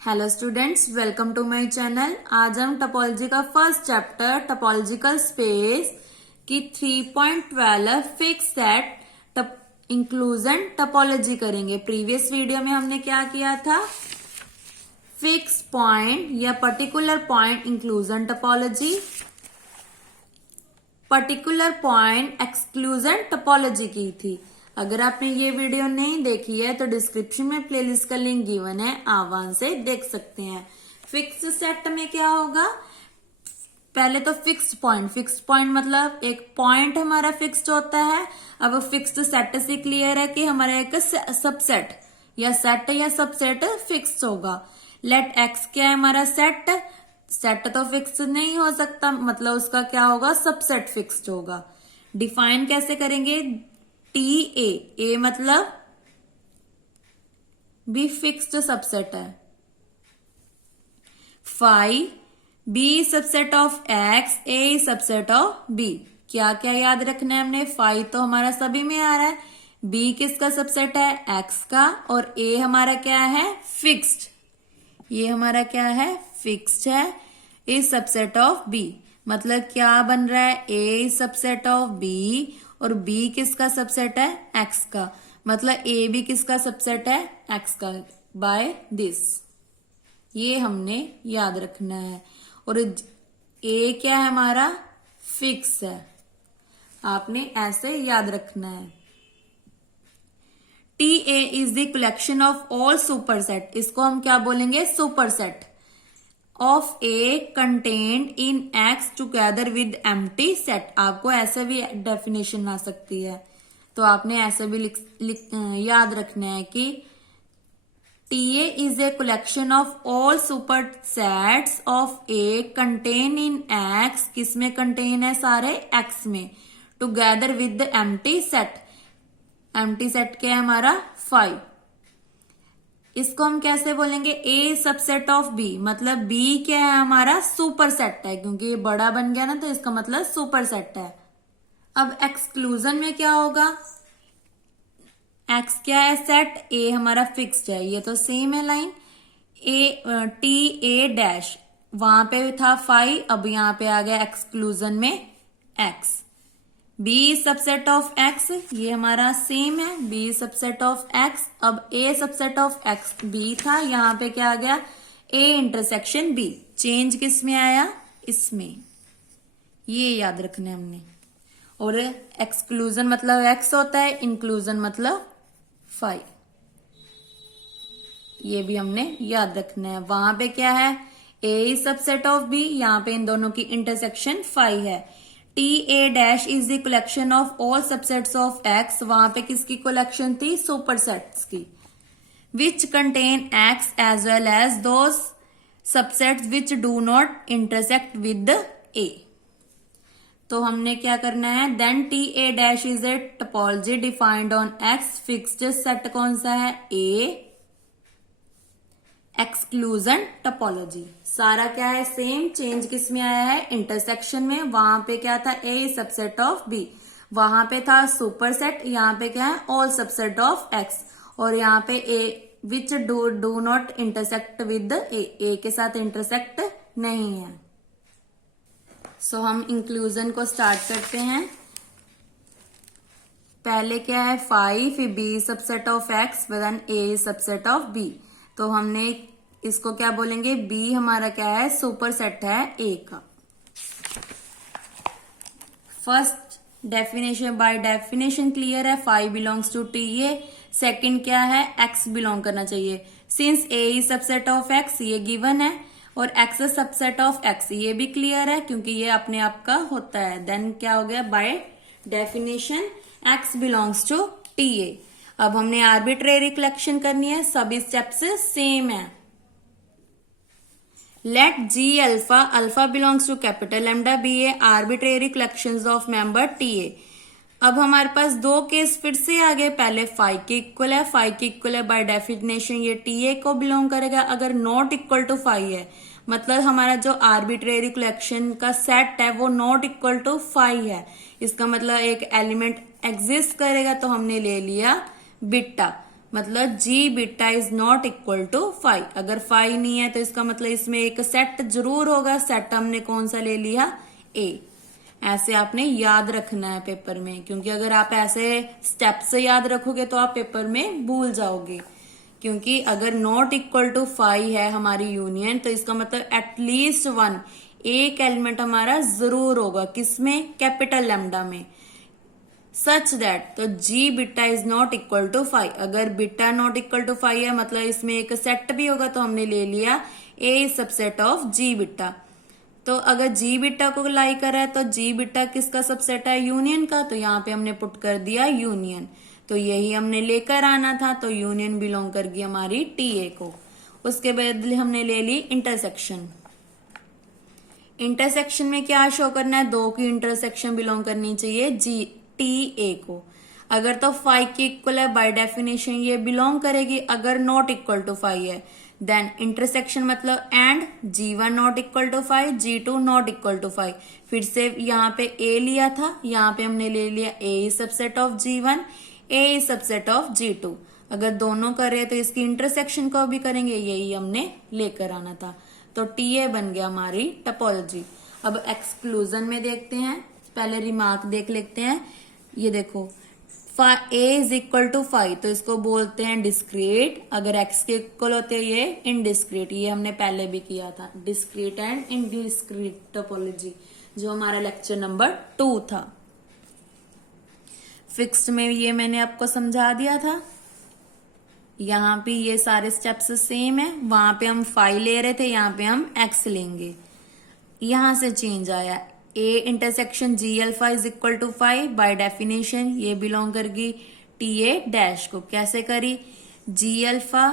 Hello students, welcome to my channel. आज हम topology का फर्स्ट चैप्टर टोपोलॉजिकल स्पेस की 3.12 फिक्स सेट इंक्लूजन टोपोलॉजी करेंगे। प्रीवियस वीडियो में हमने क्या किया था? फिक्स पॉइंट या particular point inclusion topology, particular point exclusion topology की थी। अगर आपने ये वीडियो नहीं देखी है तो डिस्क्रिप्शन में प्लेलिस्ट का लिंक गिवन है, आप वहां से देख सकते हैं। फिक्स सेट में क्या होगा? पहले तो फिक्स्ड पॉइंट मतलब एक पॉइंट हमारा फिक्स्ड होता है। अब फिक्स्ड सेट से क्लियर है कि हमारा एक सबसेट या सेट या सबसेट फिक्स्ड होगा। लेट एक्स क्या है? हमारा सेट तो फिक्स नहीं हो सकता, मतलब उसका क्या होगा? सबसेट फिक्स्ड होगा। डिफाइन कैसे करेंगे? ए मतलब बी फिक्स्ड सबसेट है। Phi B subset of X, A subset of B. क्या क्या याद रखना है हमने? फाई तो हमारा सभी में आ रहा है, बी किसका सबसेट है? एक्स का, और ए हमारा क्या है? फिक्स्ड। ये हमारा क्या है? फिक्स्ड है। ए सबसेट ऑफ बी मतलब क्या बन रहा है? ए सबसेट ऑफ बी, और बी किसका सबसेट है? एक्स का, मतलब ए भी किसका सबसेट है? एक्स का, बाय दिस। ये हमने याद रखना है। और ए क्या है? हमारा फिक्स है, आपने ऐसे याद रखना है। T A is the collection of all superset, इसको हम क्या बोलेंगे? Superset of A contained in x together with empty set. आपको ऐसे भी डेफिनेशन आ सकती है, तो आपने ऐसे भी याद रखना है कि T A is a collection of all super sets of A contain in x. किसमें कंटेन है? सारे एक्स में। Together with empty set, empty set क्या है हमारा? 5। इसको हम कैसे बोलेंगे? ए सबसेट ऑफ बी, मतलब बी क्या है? हमारा सुपर सेट है, क्योंकि ये बड़ा बन गया ना, तो इसका मतलब सुपर सेट है। अब एक्सक्लूजन में क्या होगा? एक्स क्या है? सेट, ए हमारा फिक्स्ड है, ये तो सेम है लाइन। टी ए डैश, वहां पे था 5, अब यहां पे आ गया एक्सक्लूजन में X. B subset of X, ये हमारा सेम है, बी सबसेट ऑफ एक्स। अब A subset of X B था, यहां पे क्या आ गया? A intersection B. चेंज किस में आया? इसमें। ये याद रखना है हमने। और एक्सक्लूजन मतलब एक्स होता है, इंक्लूजन मतलब 5। ये भी हमने याद रखना है। वहां पे क्या है? ए सबसेट ऑफ बी, यहां पे इन दोनों की इंटरसेक्शन 5 है। T A dash is the collection of all subsets of X, वहां पे किसकी कलेक्शन थी? सुपरसेट्स की। Which contain X as well as those subsets which do not intersect with A. तो हमने क्या करना है? Then T A dash is a topology defined on X. Fixed set कौन सा है? ए। एक्सक्लूजन टोपोलॉजी सारा क्या है? सेम। चेंज किस में आया है? इंटरसेक्शन में। वहां पे क्या था? ए सबसेट ऑफ बी, वहां पे था सुपर सेट, यहाँ पे क्या है? All subset of X. और यहाँ पे A which do not intersect with A के साथ इंटरसेक्ट नहीं है। सो हम इंक्लूजन को स्टार्ट करते हैं। पहले क्या है? 5, फिर B subset of X, then A subset of B. तो हमने इसको क्या बोलेंगे? बी हमारा क्या है? सुपर सेट है ए का। First definition, by definition clear है, 5 belongs to T A. Second क्या है? एक्स बिलोंग करना चाहिए। Since A is subset of X, ये गिवन है, और एक्स सबसेट ऑफ एक्स, ये भी क्लियर है, क्योंकि ये अपने आप का होता है। देन क्या हो गया? By definition X belongs to T A. अब हमने आर्बिट्रेरी कलेक्शन करनी है, सभी स्टेप्स सेम है। Let G alpha, alpha belongs to capital lambda be a arbitrary collections of member T A. अब हमारे पास दो केस फिर से आ गए। पहले 5 के इक्वल है, 5 के इक्वल है, बाय डेफिनेशन ये टी ए को बिलोंग करेगा। अगर नॉट इक्वल टू 5 है, मतलब हमारा जो आर्बिट्रेरी कलेक्शन का सेट है वो नॉट इक्वल टू 5 है, इसका मतलब एक एलिमेंट एग्जिस्ट करेगा, तो हमने ले लिया बीटा। मतलब जी beta is not equal to 5। अगर 5 नहीं है तो इसका मतलब इसमें एक सेट जरूर होगा। सेट हमने कौन सा ले लिया, ए। ऐसे आपने याद रखना है पेपर में, क्योंकि अगर आप ऐसे स्टेप से याद रखोगे तो आप पेपर में भूल जाओगे। क्योंकि अगर नॉट इक्वल टू 5 है हमारी यूनियन, तो इसका मतलब एटलीस्ट 1 एक एलिमेंट हमारा जरूर होगा, किसमें, कैपिटल लैम्डा में। सच दैट, तो जी beta is not equal to 5। अगर बीटा नॉट इक्वल टू 5 है मतलब इसमें एक सेट भी होगा, तो हमने ले लिया ए सबसेट ऑफ जी बीटा। तो अगर जी बीटा को लाई करा है तो जी बीटा किसका सबसेट है, यूनियन का। तो यहाँ पे हमने पुट कर दिया यूनियन, तो यही हमने लेकर आना था। तो यूनियन बिलोंग कर गई हमारी टी ए को। उसके बदले हमने ले ली इंटरसेक्शन। इंटरसेक्शन में क्या शो करना है, दो की इंटरसेक्शन बिलोंग करनी चाहिए जी टी ए को। अगर तो 5 के इक्वल है बाय डेफिनेशन ये बिलोंग करेगी। अगर नॉट इक्वल टू 5 है देन इंटरसेक्शन मतलब and G1 not equal to 5, G2 not equal to 5। फिर से यहाँ पे A लिया था, यहाँ पे हमने ले लिया A subset of G1, A subset of G2। अगर दोनों करे तो इसकी इंटरसेक्शन को भी करेंगे, यही हमने लेकर आना था। तो TA बन गया हमारी टपोलॉजी। अब एक्सक्लूजन में देखते हैं, पहले रिमार्क देख लेते हैं। ये देखो A इज इक्वल टू 5, तो इसको बोलते हैं डिस्क्रीट। अगर x के इक्वल होते हैं ये इनडिस्क्रीट। ये हमने पहले भी किया था, डिस्क्रीट एंड इनडिस्क्रीट टोपोलॉजी, जो हमारा लेक्चर नंबर 2 था। फिक्स्ड में ये मैंने आपको समझा दिया था। यहाँ पे ये सारे स्टेप्स सेम है, वहां पे हम 5 ले रहे थे, यहाँ पे हम x लेंगे। यहां से चेंज आया, A intersection G alpha is equal to 5 by definition ये बिलोंग करगी टी ए डैश को। कैसे करी, जी अल्फा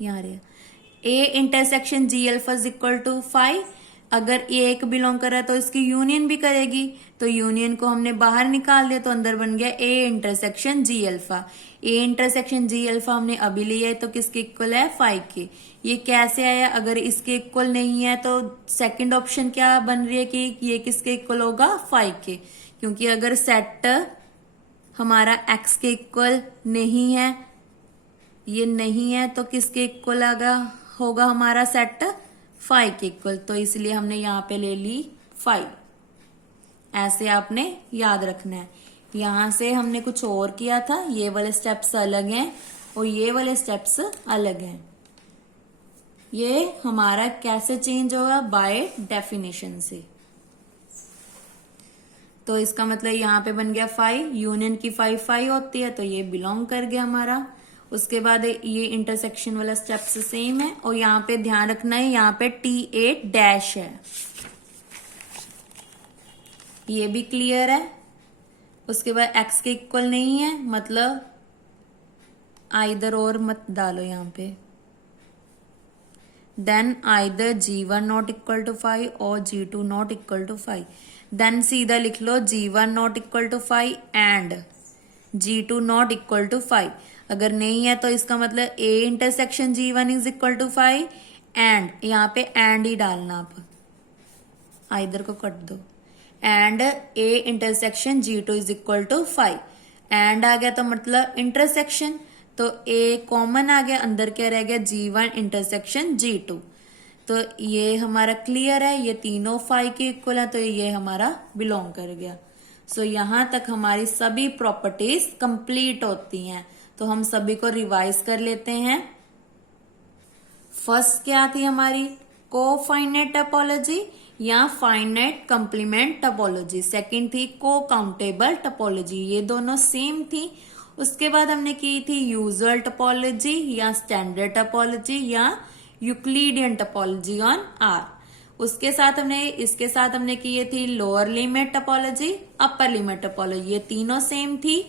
यहाँ A intersection G alpha is equal to 5। अगर ए एक बिलोंग कर रहा है तो इसकी यूनियन भी करेगी, तो यूनियन को हमने बाहर निकाल दिया, तो अंदर बन गया A intersection G alpha. A intersection G alpha हमने अभी लिया है, तो किसके इक्वल है, 5 के। ये कैसे आया, अगर इसके इक्वल नहीं है तो सेकंड ऑप्शन क्या बन रही है कि ये किसके इक्वल होगा, 5 के। क्योंकि अगर सेट हमारा एक्स के इक्वल नहीं है, ये नहीं है, तो किसके इक्वल होगा हमारा सेट, 5 के इक्वल। तो इसलिए हमने यहाँ पे ले ली 5। ऐसे आपने याद रखना है। यहां से हमने कुछ और किया था, ये वाले स्टेप्स अलग हैं और ये वाले स्टेप्स अलग हैं। ये हमारा कैसे चेंज होगा, बाय डेफिनेशन से। तो इसका मतलब यहाँ पे बन गया 5, यूनियन की 5 होती है, तो ये बिलोंग कर गया हमारा। उसके बाद ये इंटरसेक्शन वाला स्टेप्स सेम है, और यहाँ पे ध्यान रखना है, यहाँ पे TA डैश है, ये भी क्लियर है। उसके बाद x के इक्वल नहीं है, मतलब आइदर और मत डालो यहाँ पे। Then either G1 not equal to 5 और G2 not equal to 5। Then सीधा लिख लो G1 not equal to 5 and G2 not equal to 5। अगर नहीं है तो इसका मतलब A intersection G1 is equal to 5 and यहाँ पे एंड ही डालना, आप आइदर को कट दो। And A intersection G2 is equal to 5। And आ गया तो मतलब इंटरसेक्शन, तो A कॉमन आ गया, अंदर क्या रह गया, G1 इंटरसेक्शन G2। तो ये हमारा क्लियर है, ये तीनों 5 के इक्वल है, तो ये हमारा बिलोंग कर गया। सो यहां तक हमारी सभी प्रॉपर्टीज कंप्लीट होती हैं। तो हम सभी को रिवाइज कर लेते हैं। फर्स्ट क्या थी हमारी, कोफाइनाइट टोपोलॉजी या फाइनाइट कंप्लीमेंट टोपोलॉजी। सेकंड थी को काउंटेबल टोपोलॉजी, ये दोनों सेम थी। उसके बाद हमने की थी यूजुअल टोपोलॉजी या स्टैंडर्ड टोपोलॉजी या यूक्लिडियन टोपोलॉजी ऑन आर। उसके साथ इसके साथ हमने किए थी lower limit topology, upper limit topology, ये तीनों सेम थी।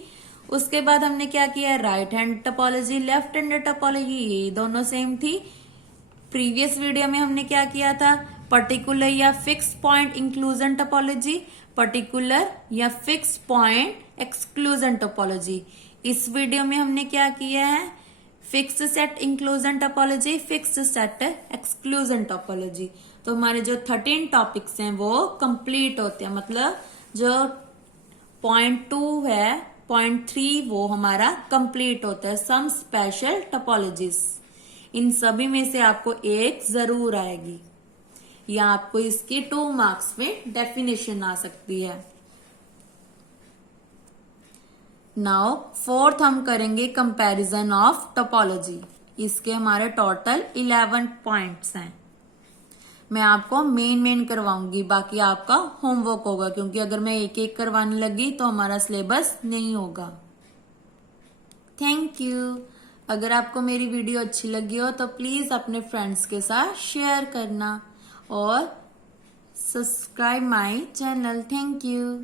उसके बाद हमने क्या किया, right hand topology, left hand topology, ये दोनों सेम थी। प्रीवियस वीडियो में हमने क्या किया था, पर्टिकुलर या fix point inclusion topology, particular या फिक्स पॉइंट एक्सक्लूजन टोपोलॉजी। इस वीडियो में हमने क्या किया है, fix set inclusion topology, fix set exclusion topology. तो हमारे जो 13 टॉपिक्स हैं वो कंप्लीट होते हैं, मतलब जो 0.2 है, 0.3 वो हमारा कंप्लीट होता है सम स्पेशल टोपोलॉजीज। इन सभी में से आपको एक जरूर आएगी, या आपको इसकी 2 मार्क्स में डेफिनेशन आ सकती है। नाउ फोर्थ हम करेंगे कंपैरिजन ऑफ टोपोलॉजी। इसके हमारे टोटल 11 पॉइंट्स हैं। मैं आपको मेन करवाऊंगी, बाकी आपका होमवर्क होगा, क्योंकि अगर मैं एक एक करवाने लगी तो हमारा सिलेबस नहीं होगा। Thank you. अगर आपको मेरी वीडियो अच्छी लगी हो तो प्लीज अपने फ्रेंड्स के साथ शेयर करना और subscribe my channel. Thank you.